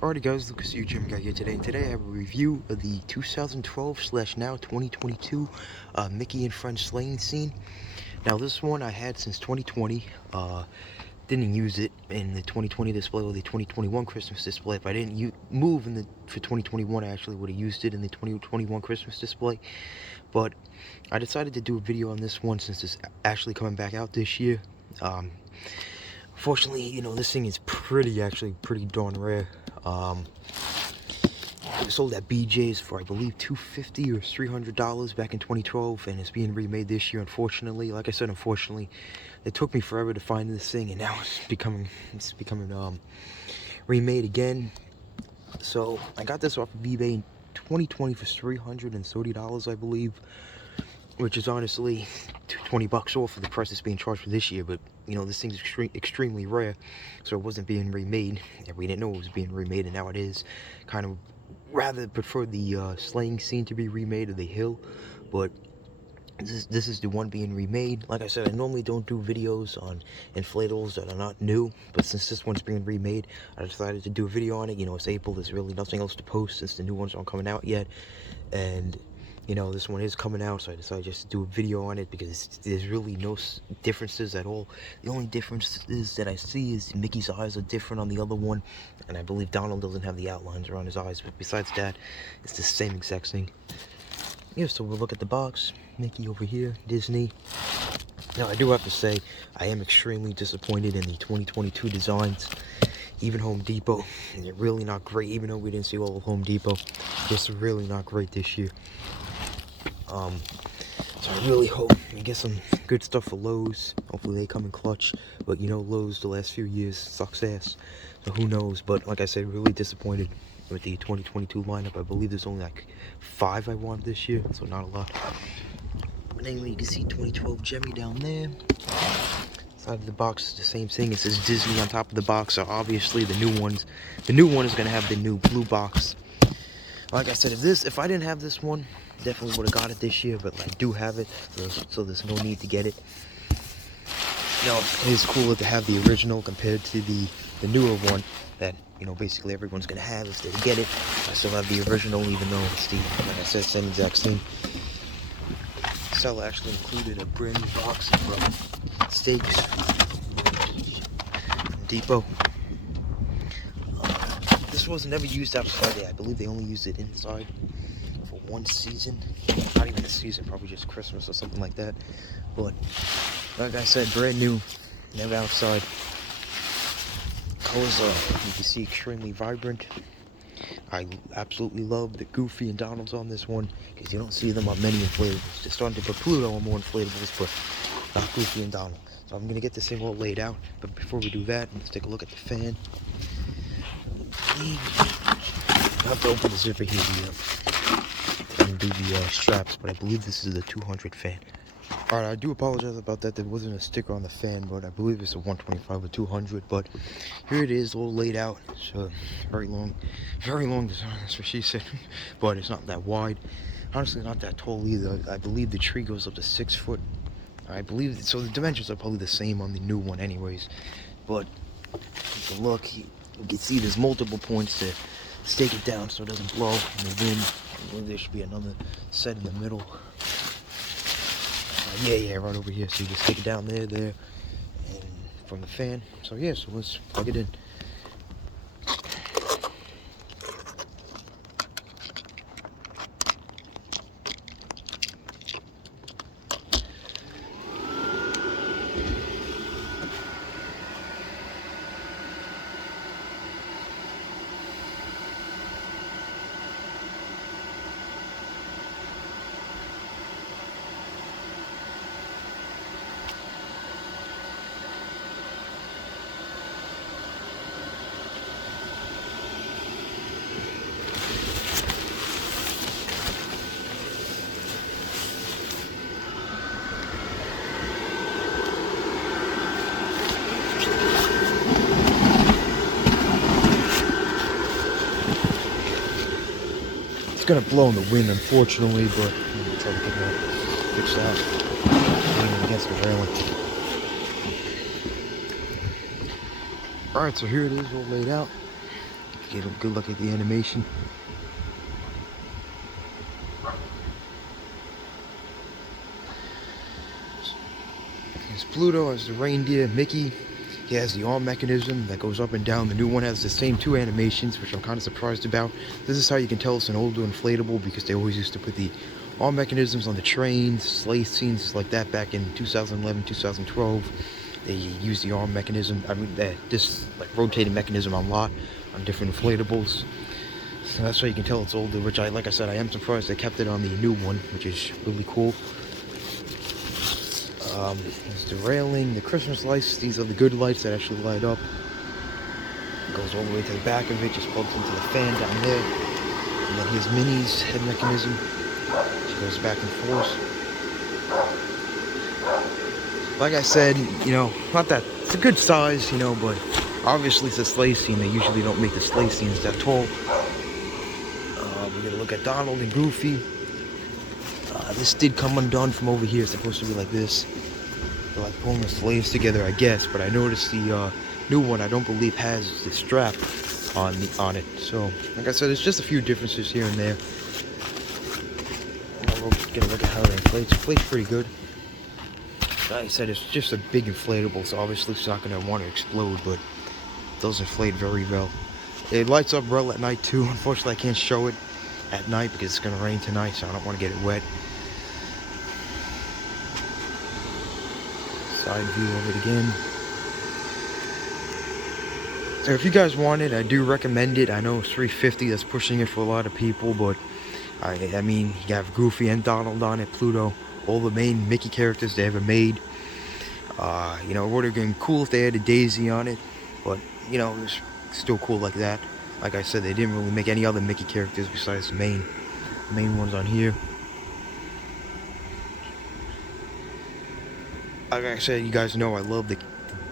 Alrighty guys, Lucas here, Gemmy guy here today, and today I have a review of the 2012/now 2022 Mickey and Friends sleighing scene. Now this one I had since 2020, didn't use it in the 2020 display or the 2021 Christmas display. If I didn't move for 2021, I actually would have used it in the 2021 Christmas display. But I decided to do a video on this one since it's actually coming back out this year. Fortunately, you know, this thing is actually pretty darn rare. It sold at BJ's for, I believe, $250 or $300 back in 2012, and it's being remade this year, unfortunately. Like I said, unfortunately, it took me forever to find this thing, and now it's becoming remade again. So I got this off of eBay in 2020 for $330, I believe, which is honestly $20 off of the price it's being charged for this year. But you know, this thing's extremely rare, so it wasn't being remade, and we didn't know it was being remade, and now it is. Kind of rather prefer the sleighing scene to be remade, of the hill, but this is the one being remade. Like I said, I normally don't do videos on inflatables that are not new, but since this one's being remade, I decided to do a video on it. You know, it's April, there's really nothing else to post since the new ones aren't coming out yet, and you know, this one is coming out, so I decided just to do a video on it because there's really no differences at all. The only difference is that I see is Mickey's eyes are different on the other one, and I believe Donald doesn't have the outlines around his eyes, but besides that, it's the same exact thing. Yeah, so we'll look at the box. Mickey over here, Disney. Now, I do have to say, I am extremely disappointed in the 2022 designs. Even Home Depot, they're really not great. Even though we didn't see all of Home Depot, it's really not great this year. So I really hope we get some good stuff for Lowe's. Hopefully they come in clutch. But you know, Lowe's the last few years sucks ass. So who knows? But like I said, really disappointed with the 2022 lineup. I believe there's only like 5 I want this year, so not a lot. But anyway, you can see 2012 Gemmy down there. Side of the box is the same thing. It says Disney on top of the box. So obviously the new one is gonna have the new blue box. Like I said, if I didn't have this one, definitely would have got it this year, but I do have it, so there's no need to get it. You know, it is cooler to have the original compared to the newer one that, you know, basically everyone's gonna have if they get it. I still have the original, even though it's the, like I said, same exact thing. Seller actually included a brand new box from Steaks Depot. This was never used outside there. I believe they only used it inside for one season. Not even a season, probably just Christmas or something like that. But like I said, brand new, never outside. Colors are, you can see, extremely vibrant. I absolutely love the Goofy and Donald's on this one, because you don't see them on many inflatables. They're starting to put Pluto on more inflatables, but not Goofy and Donald. So I'm gonna get this thing all laid out. But before we do that, let's take a look at the fan. I have to open the zipper here and do the straps, but I believe this is the 200 fan. Alright, I do apologize about that. There wasn't a sticker on the fan, but I believe it's a 125 or 200. But here it is, all laid out. So very long design. That's what she said. But it's not that wide. Honestly, not that tall either. I believe the tree goes up to 6 foot. I believe so. The dimensions are probably the same on the new one, anyways. But you can look. You can see there's multiple points to stake it down so it doesn't blow in the wind. There should be another set in the middle. Yeah, right over here. So you just stick it down there, and from the fan. So yeah, so let's plug it in. Gonna blow in the wind, unfortunately, but I'm gonna try to fix that. Leaning against the railing. Alright, so here it is all laid out. Get a good look at the animation. There's Pluto as the reindeer. Mickey, he has the arm mechanism that goes up and down. The new one has the same two animations, which I'm kind of surprised about. This is how you can tell it's an older inflatable, because they always used to put the arm mechanisms on the trains, sleigh scenes like that back in 2011, 2012. They used the arm mechanism, this like rotating mechanism a lot on different inflatables. So that's why you can tell it's older, which like I said, I am surprised they kept it on the new one, which is really cool. There's the railing, the Christmas lights. These are the good lights that actually light up. It goes all the way to the back of it, just plugs into the fan down there. And then here's Minnie's head mechanism. She goes back and forth. Like I said, you know, not that, it's a good size, you know, but obviously it's a sleigh scene. They usually don't make the sleigh scenes that tall. We're gonna look at Donald and Goofy. This did come undone from over here. It's supposed to be like this. They're like pulling the sleighs together, I guess. But I noticed the new one, I don't believe, has the strap on it. So, like I said, it's just a few differences here and there. We're gonna look at how it inflates. It inflates pretty good. Like I said, it's just a big inflatable, so obviously it's not gonna want to explode, but it does inflate very well. It lights up well at night too. Unfortunately, I can't show it at night because it's gonna rain tonight, so I don't want to get it wet. Side view of it again. So if you guys want it, I do recommend it. I know it's $350, that's pushing it for a lot of people, but I mean, you have Goofy and Donald on it, Pluto, all the main Mickey characters they ever made. You know, it would have been cool if they had a Daisy on it, but you know, it's still cool like that. Like I said, they didn't really make any other Mickey characters besides the main ones on here. Like I said, you guys know I love the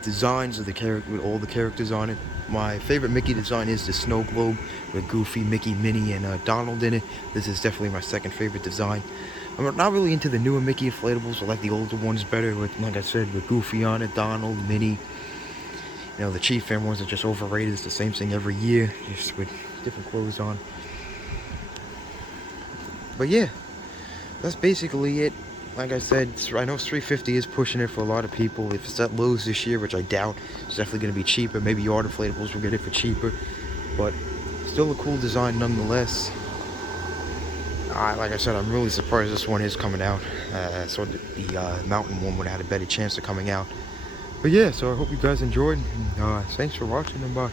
designs of the character with all the characters on it. My favorite Mickey design is the snow globe with Goofy, Mickey, Minnie, and Donald in it. This is definitely my second favorite design. I'm not really into the newer Mickey inflatables. I like the older ones better with, like I said, with Goofy on it, Donald, Minnie. You know, the Chief Fan ones are just overrated. It's the same thing every year, just with different clothes on. But yeah, that's basically it. Like I said, I know $350 is pushing it for a lot of people. If it's at Lowe's this year, which I doubt, it's definitely going to be cheaper. Maybe yard inflatables will get it for cheaper. But still a cool design nonetheless. Like I said, I'm really surprised this one is coming out. So the mountain one would have had a better chance of coming out. But yeah, so I hope you guys enjoyed. Thanks for watching, and bye.